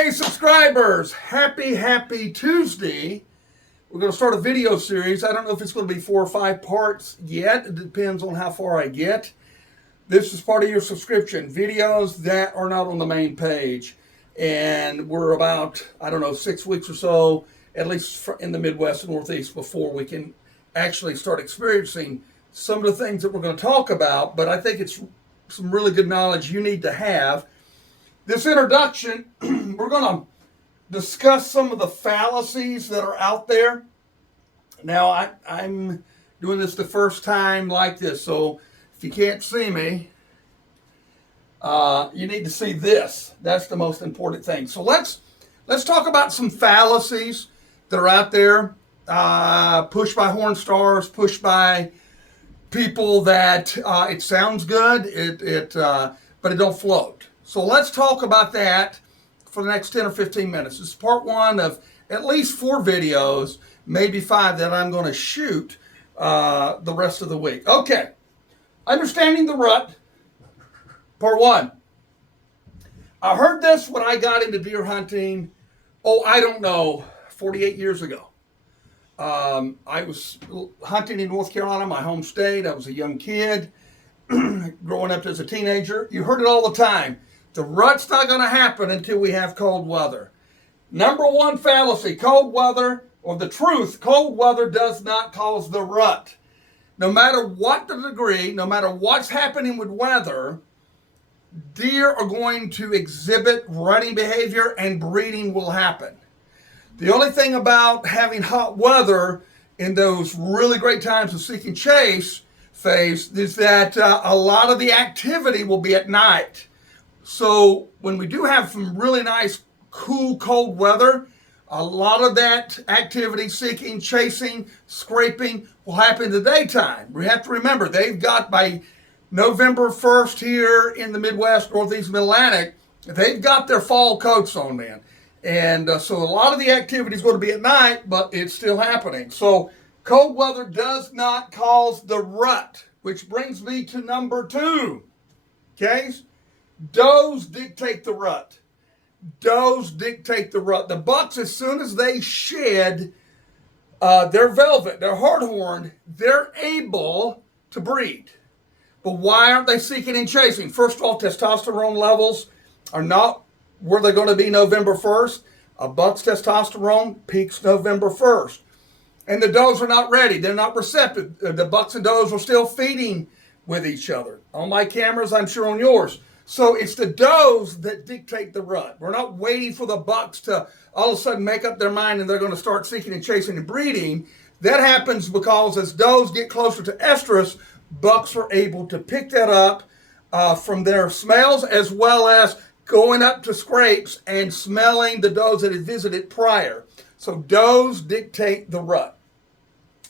Hey subscribers, happy Tuesday. We're going to start a video series. I don't know if it's going to be 4 or 5 parts yet. It depends on how far I get. This is part of your subscription. Videos that are not on the main page. And we're about, 6 weeks or so, at least in the Midwest and Northeast, before we can actually start experiencing some of the things that we're going to talk about. But I think it's some really good knowledge you need to have. This introduction, we're going to discuss some of the fallacies that are out there. Now, I'm doing this the first time like this, so if you can't see me, you need to see this. That's the most important thing. So let's talk about some fallacies that are out there, pushed by horn stars, pushed by people that it sounds good, but it don't float. So let's talk about that for the next 10 or 15 minutes. This is part 1 of at least 4 videos, maybe 5 that I'm going to shoot the rest of the week. Okay, understanding the rut, part 1. I heard this when I got into deer hunting, 48 years ago. I was hunting in North Carolina, my home state. I was a young kid, growing up as a teenager. You heard it all the time. The rut's not going to happen until we have cold weather. Number 1 fallacy, cold weather, or the truth, cold weather does not cause the rut. No matter what the degree, no matter what's happening with weather, deer are going to exhibit running behavior and breeding will happen. The only thing about having hot weather in those really great times of seek and chase phase is that a lot of the activity will be at night. So when we do have some really nice, cool, cold weather, a lot of that activity, seeking, chasing, scraping, will happen in the daytime. We have to remember, they've got by November 1st here in the Midwest, Northeast, Mid-Atlantic, they've got their fall coats on, man. And so a lot of the activity is going to be at night, but it's still happening. So cold weather does not cause the rut, which brings me to number 2. Okay? Does dictate the rut. Does dictate the rut. The bucks, as soon as they shed their velvet, their hard-horned, they're able to breed. But why aren't they seeking and chasing? First of all, testosterone levels are not where they're going to be November 1st. A buck's testosterone peaks November 1st. And the does are not ready. They're not receptive. The bucks and does are still feeding with each other. On my cameras, I'm sure on yours. So it's the does that dictate the rut. We're not waiting for the bucks to all of a sudden make up their mind and they're going to start seeking and chasing and breeding. That happens because as does get closer to estrus, bucks are able to pick that up from their smells, as well as going up to scrapes and smelling the does that had visited prior. So does dictate the rut.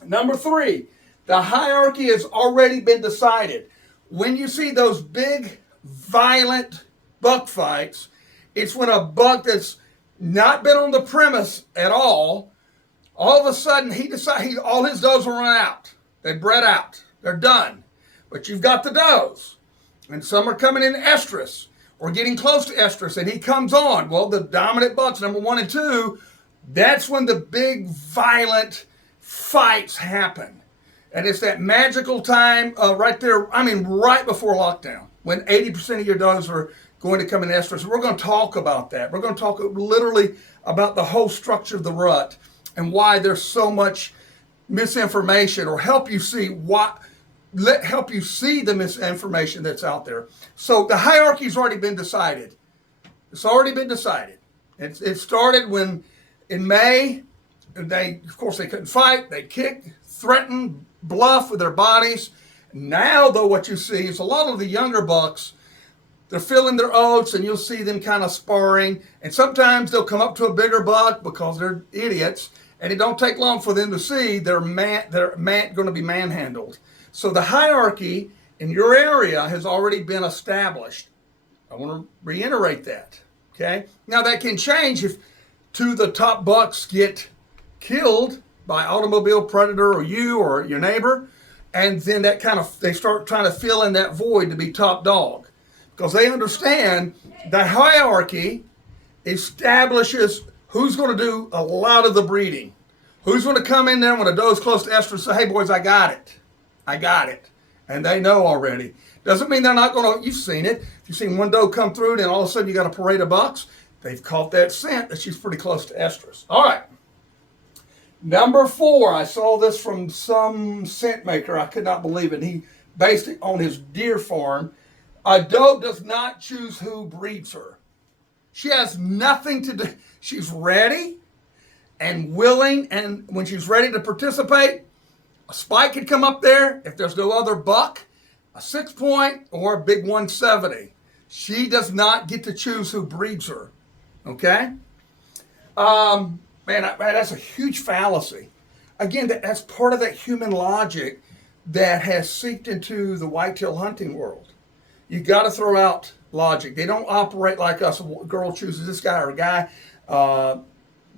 Number 3, the hierarchy has already been decided. When you see those big, violent buck fights, it's when a buck that's not been on the premise at all of a sudden he decides all his does will run out. They bred out. They're done. But you've got the does. And some are coming in estrus or getting close to estrus, and he comes on. Well, the dominant bucks, number 1 and 2, that's when the big, violent fights happen. And it's that magical time right there, right before lockdown, when 80% of your does are going to come in estrus. We're going to talk about that. We're going to talk literally about the whole structure of the rut and why there's so much misinformation, or help you see the misinformation that's out there. So the hierarchy's already been decided. It's already been decided. It started when in May, they couldn't fight. They kicked, threatened, bluff with their bodies. Now, though, what you see is a lot of the younger bucks, they're filling their oats, and you'll see them kind of sparring. And sometimes they'll come up to a bigger buck because they're idiots, and it don't take long for them to see they're going to be manhandled. So the hierarchy in your area has already been established. I want to reiterate that. Okay. Now that can change if 2 of the top bucks get killed by automobile predator or you or your neighbor, and then they start trying to fill in that void to be top dog, because they understand the hierarchy establishes who's going to do a lot of the breeding. Who's going to come in there when a doe's close to estrus and say, hey, boys, I got it. I got it. And they know already. Doesn't mean they're not going to, you've seen it. If you've seen one doe come through and then all of a sudden you got a parade of bucks, they've caught that scent that she's pretty close to estrus. All right. Number 4, I saw this from some scent maker. I could not believe it. He based it on his deer farm. A doe does not choose who breeds her. She has nothing to do. She's ready and willing, and when she's ready to participate, a spike could come up there if there's no other buck, a 6-point, or a big 170. She does not get to choose who breeds her. Okay? Man, that's a huge fallacy. Again, that's part of that human logic that has seeped into the whitetail hunting world. You got to throw out logic. They don't operate like us. A girl chooses this guy, or a guy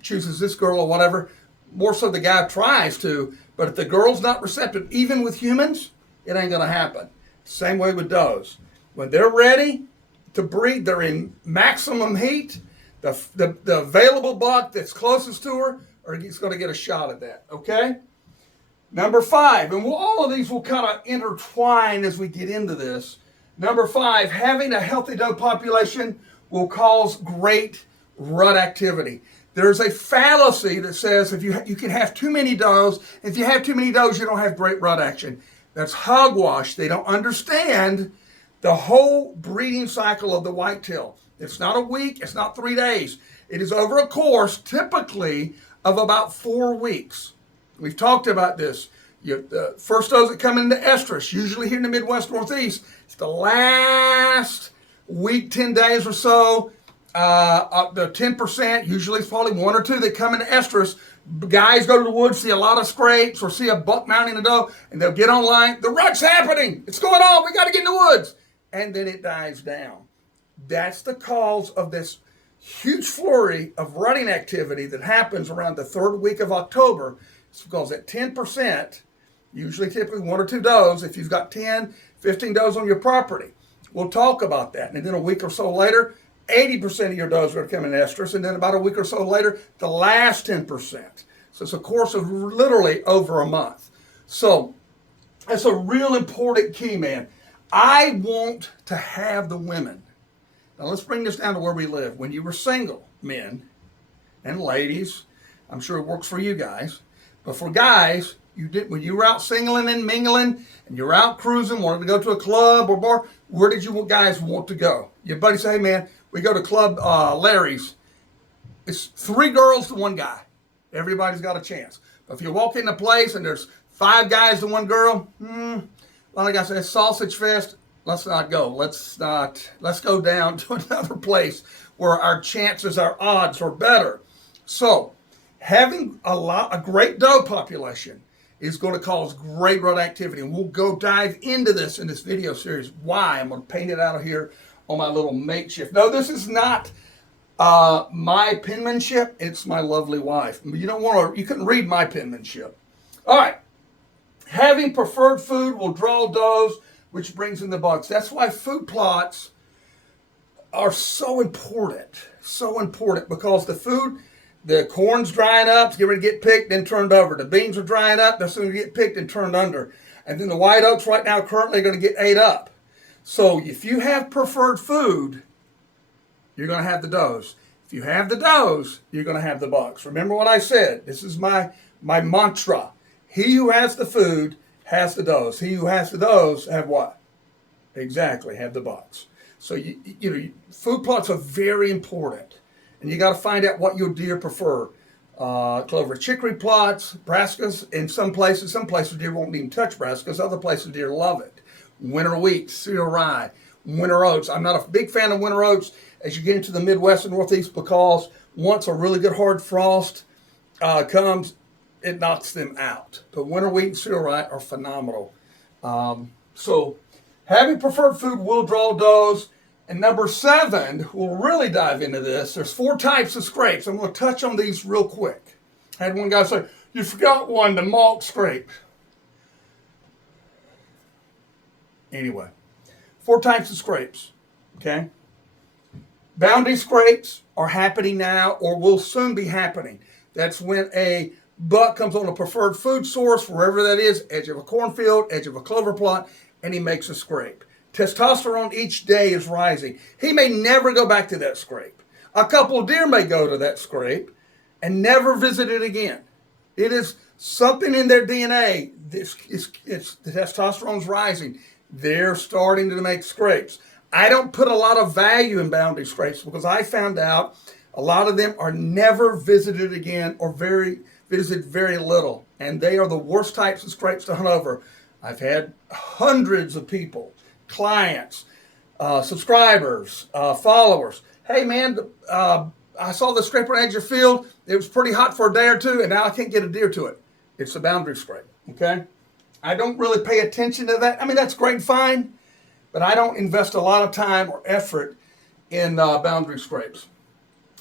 chooses this girl, or whatever. More so the guy tries to, but if the girl's not receptive, even with humans, it ain't going to happen. Same way with does. When they're ready to breed, they're in maximum heat. The available buck that's closest to her, or he's going to get a shot at that. Okay? Number 5, and all of these will kind of intertwine as we get into this. Number 5, having a healthy doe population will cause great rut activity. There's a fallacy that says if you can have too many does. If you have too many does, you don't have great rut action. That's hogwash. They don't understand the whole breeding cycle of the whitetail. It's not a week. It's not 3 days. It is over a course, typically, of about 4 weeks. We've talked about this. The first does that come into estrus, usually here in the Midwest, Northeast, it's the last week, 10 days or so. The 10%, usually it's probably 1 or 2 that come into estrus. Guys go to the woods, see a lot of scrapes, or see a buck mounting a doe, and they'll get online. The rut's happening. It's going on. We got to get in the woods. And then it dies down. That's the cause of this huge flurry of rutting activity that happens around the 3rd week of October. It's because at 10%, usually typically 1 or 2 does, if you've got 10, 15 does on your property. We'll talk about that. And then a week or so later, 80% of your does are going to come in estrus. And then about a week or so later, the last 10%. So it's a course of literally over a month. So that's a real important key, man. I want to have the women. Now let's bring this down to where we live. When you were single, men and ladies, I'm sure it works for you guys, but for guys, when you were out singling and mingling, and you're out cruising, wanted to go to a club or bar, where did you guys want to go? Your buddy say, hey man, we go to Club Larry's. It's 3 girls to 1 guy. Everybody's got a chance. But if you walk in a place and there's 5 guys to 1 girl, a lot of guys say, sausage fest. Let's not go. Let's go down to another place where our chances, our odds are better. So having a great doe population is going to cause great rut activity. And we'll go dive into this in this video series. Why? I'm going to paint it out of here on my little makeshift. No, this is not my penmanship. It's my lovely wife. You couldn't read my penmanship. All right. Having preferred food will draw does, which brings in the bucks. That's why food plots are so important. So important because the corn's drying up, it's getting ready to get picked, then turned over. The beans are drying up, they're soon going to get picked and turned under. And then the white oaks right now currently are going to get ate up. So if you have preferred food, you're going to have the does. If you have the does, you're going to have the bucks. Remember what I said. This is my mantra. He who has the food has the does. He who has the does have what? Exactly, have the bucks. So food plots are very important. And you got to find out what your deer prefer. Clover chicory plots, brassicas, in some places deer won't even touch brassicas. Other places deer love it. Winter wheat, cereal rye, winter oats. I'm not a big fan of winter oats as you get into the Midwest and Northeast because once a really good hard frost comes, it knocks them out. But winter wheat and cereal rye are phenomenal. So having preferred food will draw does. And number 7, we'll really dive into this. There's 4 types of scrapes. I'm going to touch on these real quick. I had one guy say, you forgot one, the malt scrape. Anyway, 4 types of scrapes, okay? Boundary scrapes are happening now or will soon be happening. That's when a buck comes on a preferred food source, wherever that is, edge of a cornfield, edge of a clover plot, and he makes a scrape. Testosterone each day is rising. He may never go back to that scrape. A couple of deer may go to that scrape and never visit it again. It is something in their DNA. It's the testosterone's rising. They're starting to make scrapes. I don't put a lot of value in boundary scrapes because I found out a lot of them are never visited again or visited very little. And they are the worst types of scrapes to hunt over. I've had hundreds of people, clients, subscribers, followers. Hey man, I saw the scrape on the edge of your field. It was pretty hot for a day or two, and now I can't get a deer to it. It's a boundary scrape, okay? I don't really pay attention to that. I mean, that's great and fine, but I don't invest a lot of time or effort in boundary scrapes.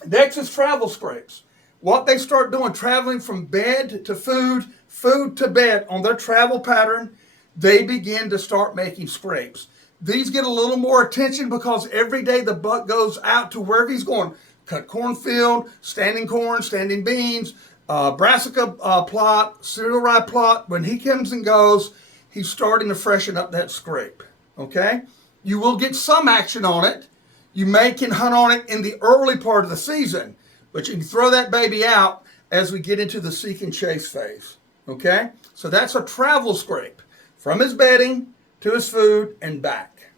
Next is travel scrapes. What they start doing, traveling from bed to food, food to bed on their travel pattern, they begin to start making scrapes. These get a little more attention because every day the buck goes out to wherever he's going. Cut cornfield, standing corn, standing beans, brassica plot, cereal rye plot. When he comes and goes, he's starting to freshen up that scrape, okay? You will get some action on it. You can hunt on it in the early part of the season, but you can throw that baby out as we get into the seek and chase phase, okay? So that's a travel scrape from his bedding to his food and back.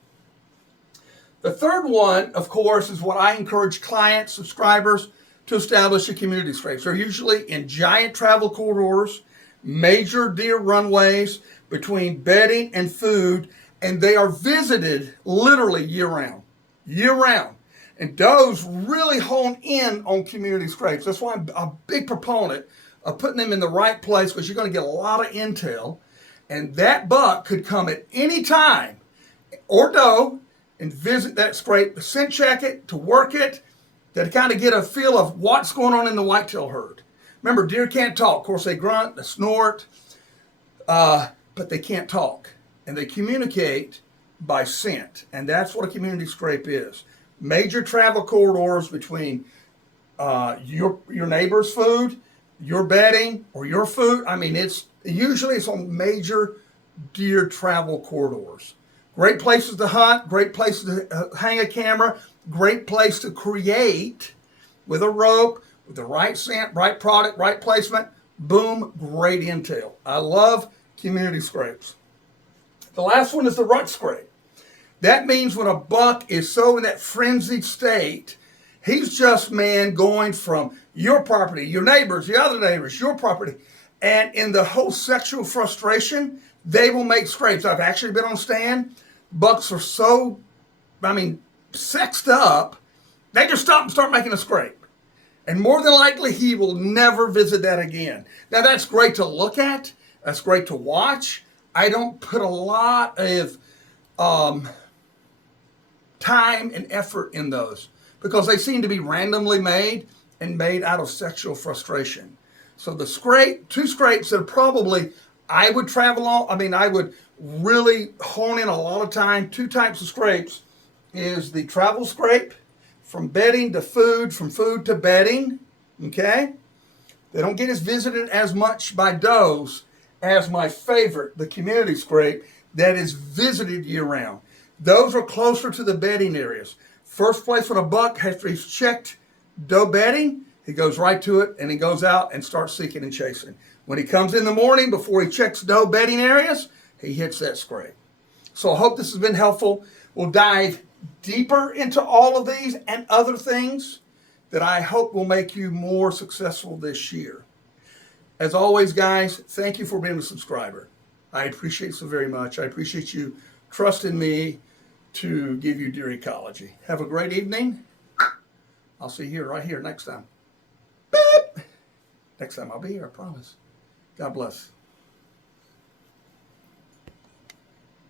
The third one, of course, is what I encourage clients, subscribers to establish a community scrapes. They're usually in giant travel corridors, major deer runways between bedding and food, and they are visited literally year-round. Year-round. And does really hone in on community scrapes. That's why I'm a big proponent of putting them in the right place because you're going to get a lot of intel. And that buck could come at any time, or doe, and visit that scrape, to scent check it, to work it, to kind of get a feel of what's going on in the whitetail herd. Remember, deer can't talk. Of course, they grunt, they snort, but they can't talk. And they communicate by scent. And that's what a community scrape is. Major travel corridors between your neighbor's food, your bedding, or your food. I mean, it's on major deer travel corridors. Great places to hunt, great places to hang a camera, great place to create with a rope, with the right scent, right product, right placement. Boom, great intel. I love community scrapes. The last one is the rut scrape. That means when a buck is so in that frenzied state, he's just, going from your property, your neighbors, the other neighbors, your property. And in the whole sexual frustration, they will make scrapes. I've actually been on stand. Bucks are so, sexed up, they just stop and start making a scrape. And more than likely, he will never visit that again. Now, that's great to look at. That's great to watch. I don't put a lot of time and effort in those because they seem to be randomly made and made out of sexual frustration. So the two scrapes that probably I would travel on, I would really hone in a lot of time. Two types of scrapes is the travel scrape from bedding to food, from food to bedding, okay? They don't get as visited as much by does as my favorite, the community scrape that is visited year-round. Those are closer to the bedding areas. First place when a buck, after he's checked doe bedding, he goes right to it and he goes out and starts seeking and chasing. When he comes in the morning before he checks doe bedding areas, he hits that scrape. So I hope this has been helpful. We'll dive deeper into all of these and other things that I hope will make you more successful this year. As always, guys, thank you for being a subscriber. I appreciate it so very much. I appreciate you trusting me to give you deer ecology. Have a great evening. I'll see you right here next time. Beep. Next time I'll be here, I promise. God bless.